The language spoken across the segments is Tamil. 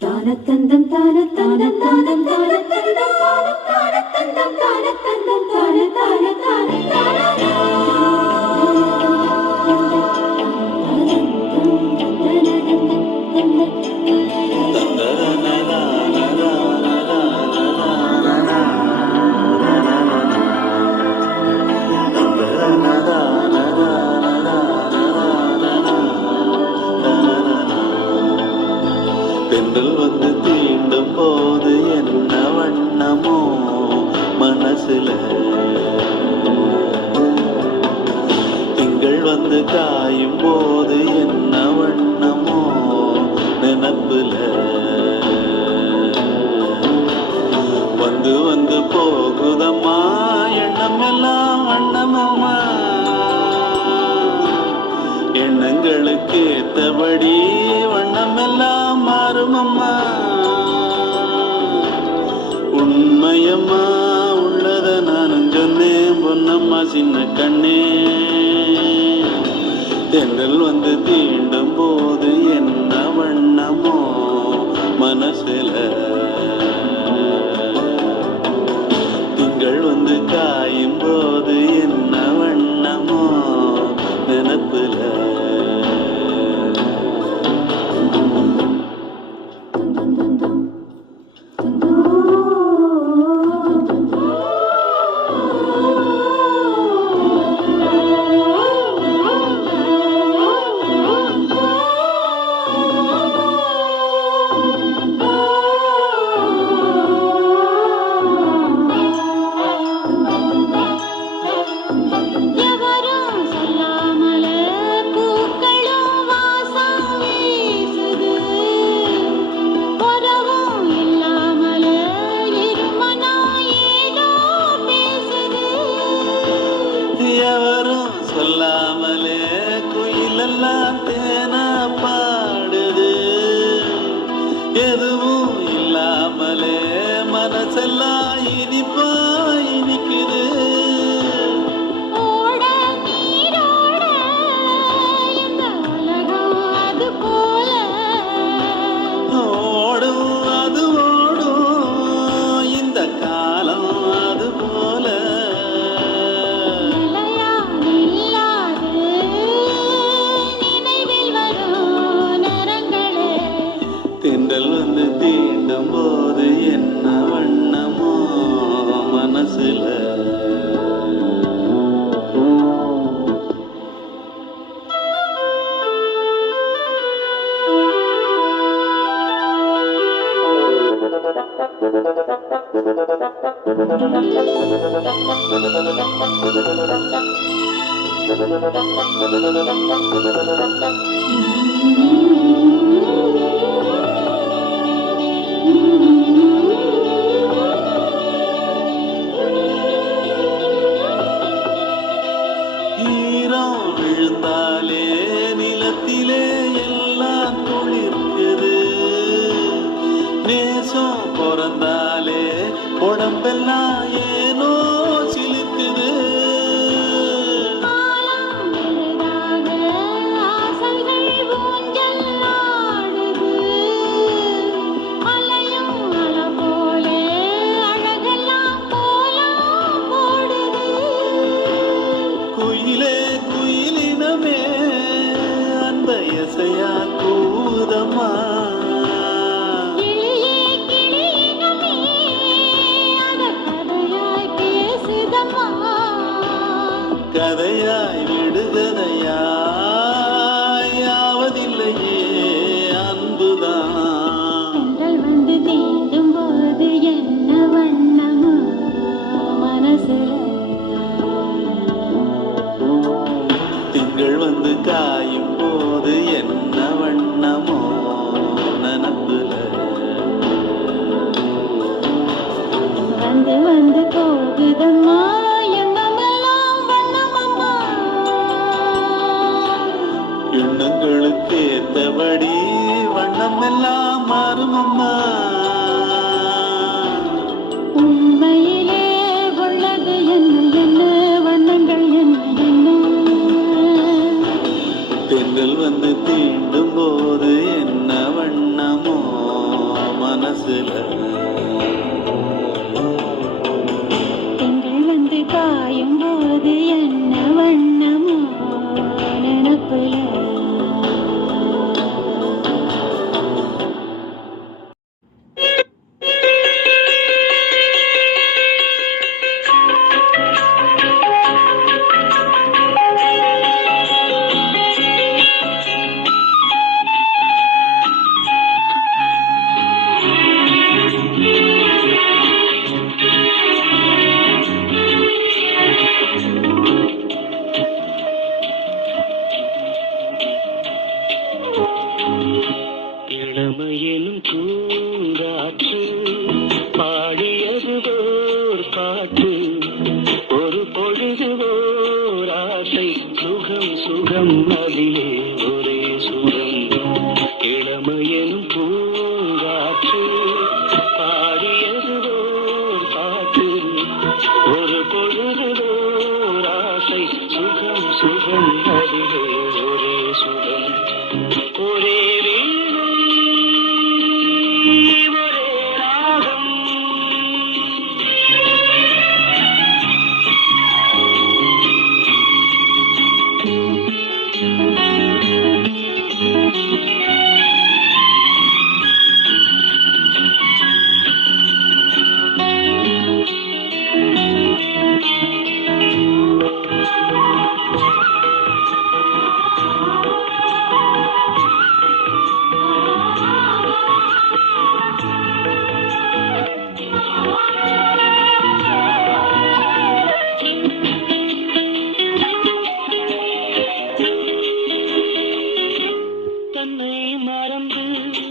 தானத்தந்தம் தானத்தந்தம் தானம் தானத்தந்தம் தானத்தந்தம் தானத்தந்தம் தான தான தான தான பெண்கள் வந்து தீண்டும் போது என்ன வண்ணமோ மனசுல, திங்கள் வந்து காயும் போது என்ன வண்ணமோ நினப்புல, வந்து வந்து போகுதம்மா எண்ணம் எல்லாம் வண்ணமம்மா, எண்ணங்களுக்கு ஏத்தபடி வண்ணம் எல்லாம் மாறுமம்மா. உண்மையம்மா உள்ளத நானும் சொன்னேன் பொன்னம்மா சின்ன கண்ணே, தென்றல் வந்து தீண்டும் போது என்ன வண்ணமோ மனசுல, திங்கள் வந்து காயும் போது என்ன வண்ணமோ நினப்புல. எவரும் சொல்லாமலே குயிலெல்லாம் தேனா பாடுது, எதுவும் இல்லாமலே மனசெல்லாம் இனிப்பா இனிக்குது. ஓடும் அது ஓடும் இந்த காலம் அது போல, தென்றல் வந்து தீண்டும் போது என்ன வண்ணமோ மனசுல. ஈரம் விழுந்தாலே நிலத்திலே எல்லாம் துளிர்க்குது, நேசம் பிறந்தாலே உடம்பெல்லாம் ஏனோ சிலிர்க்குது. குயிலே குயிலினமே அந்த இசையா கூதம்மா, கதையாய் விடுகதையாய் யாவதில்லையே அன்புதான். வந்து தீண்டும் போது என்ன வண்ணமோ மனசுல, திங்கள் வந்து காயும் போது என்ன வண்ணமோ நினப்புல, வந்து வந்து போகுதம்மா எண்ணமெல்லாம் வண்ணமம்மா, எண்ணங்களுக்கு ஏத்தபடி வண்ணம் எல்லாம் மாறுமம்மா. உண்மையிலே உள்ளது என்ன என்ன வண்ணங்கள் என்ன என்ன, தென்றல் வந்து தீண்டும் போது என்ன வண்ணமோ மனசுல திங்கள் வந்து காயும் போது என்ன வண்ணமோ நினப்புல இளமையிலும் பூங்காற்று பாடியது ஓர் பாட்டு ஒரு பொழுது ஓர் ஆசை சுகம் சுகம் அதிலே ஒரே சுகம் இளமையிலும் பூங்காற்று பாடியது ஓர் பாட்டு ஒரு பொழுது ஓர் ஆசை சுகம் சுகம் அதிலே ஒரே சுகம் ஒரே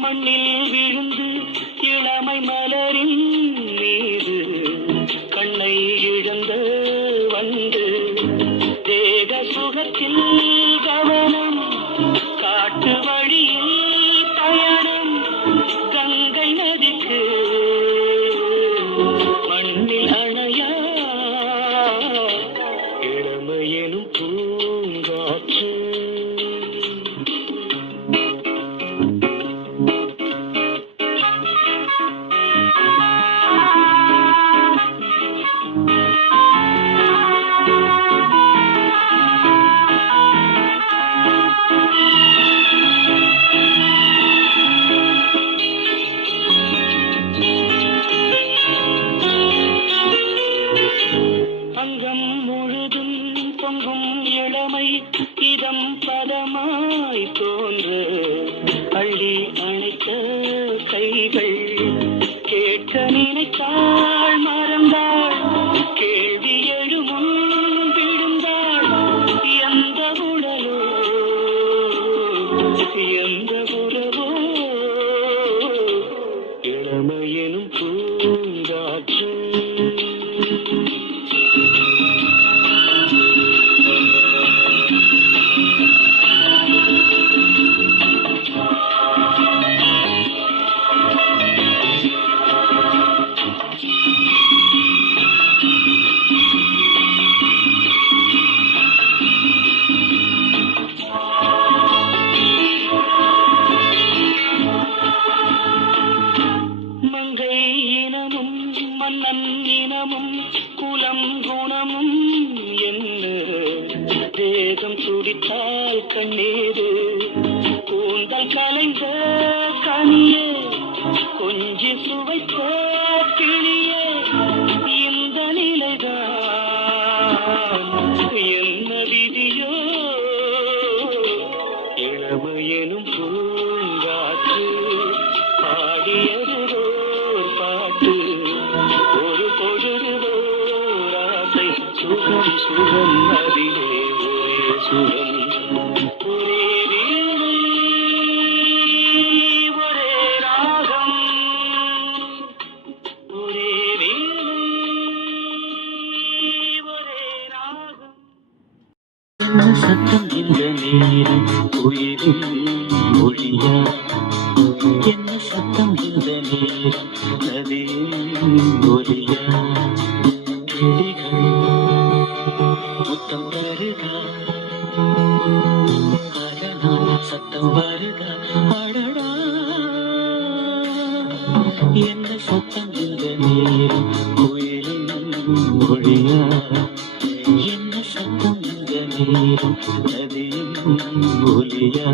மண்ணில் விழுந்து இளமை மலரின் மீது கண்ணை இழந்த வந்து தேக சுகத்தில் கவனம் காட்டு வழியில் பயணம் கங்கை நதிக்கு மண்ணில் அணையா இளமையெனும் பூங்காற்று அங்கம் முழுதும் பொங்கும் இளமை இதம் பதமாய் தோன்று அள்ளி அணைத்த கைகள் கேட்க நினைத்தாள் மறந்தாள் கேள்வி எழுமுன் விழுந்தாள் எந்த உடலோ எந்த உறவோ இளமையெனும் பூங்காற்று மங்கை இனமும் மன்னன் இனமும் குலம் குணமும் என்ன தேகம் துடித்தால் கண்ணீரு கூந்தல் கலைந்த கனியே கொஞ்சி சுவைத்த கிளியே இந்த நிலைதான் என்ன விதியோ இளமையெனும் பூங்காற்று பாடியது ஓர் பாட்டு ஒரு பொழுது ஓர் ஆசை சுகம் சுகம் அதிலே ஒரே சுகம் ஒரே வீணை ஒரே ராகம் ஒரே வீணை ஒரே ராகம் என்ன சத்தம் இந்த நேரம் உயிரின் மொழியா என்ன சத்தம் இந்த நேரம் நதியின் ஒலியா கிளிகள் முத்தம் தருகா அதனால் சத்தம் வருகா அடடா என்ன சத்தம் இந்த நேரம் கோயிலின் மொழியா என்ன சத்தம் இந்த நேரம் நதியின் ஒலியா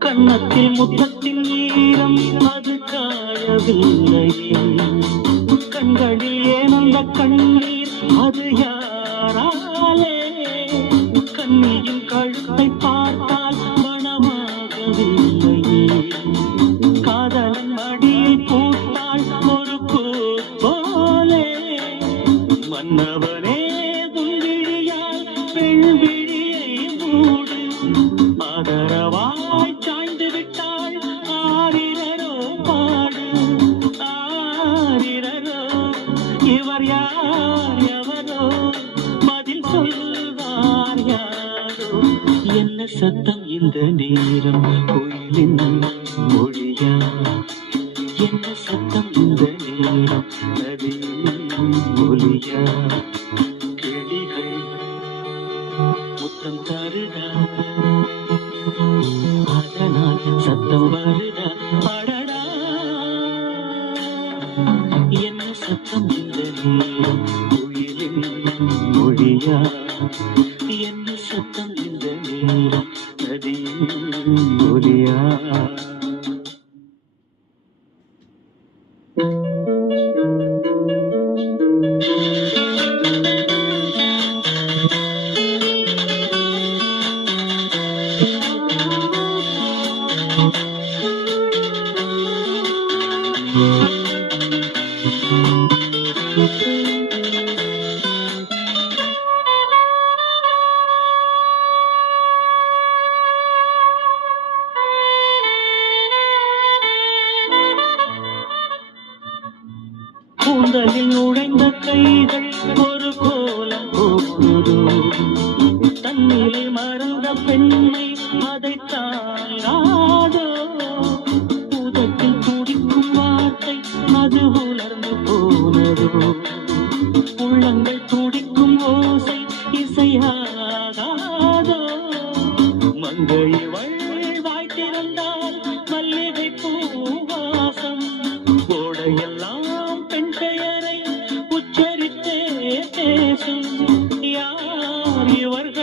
கண்ணத்தில் முத்தத்தின் ஈரம் அது காயவில்லையே கண்களில் ஏனந்த கண்ணீர் அது யாராலே கண்ணியின் கழுத்தை பார்த்தால் மனமாகவில்லையே காதலன் அடியை பூத்தாள் ஒரு பூ போலே மன்னவனே விழியால் பெண் விழியை மூடு ஆதரவாய் சாய்ந்து விட்டாள் ஆரிரரோ பாடு ஆரிரரோ இவர் யார் எவரோ பதில் சொல்வார் யாரோ என்ன சத்தம் இந்த நேரம் கோயிலின் மொழியா என்ன சத்தம் இந்த நேரம் நதியின் ஒலியா கிளிகள் முத்தம் தருதா அதனால் சத்தம் வருதா அடடா என்ன சத்தம் இந்த நேரம் கோயிலின் மொழியா என்ன சத்தம் இந்த நேரம் நதியின் ஒலியா கூந்தலில் நுழைந்த கைகள் ஒரு கோலம் போகுதோ தன்னிலை மறந்த பெண்மை அதை தாங்காதோ உதட்டில் துடிக்கும் வார்த்தை அது உலர்ந்து போனதோ உள்ளங்கள் துடிக்கும் ஓசை இசையாகாதோ மங்கை வாய் திறந்தால் மல்லிகை பூவாசம் கோடையெல்லாம் பெண் பெயரை உச்சரித்தே பேசும்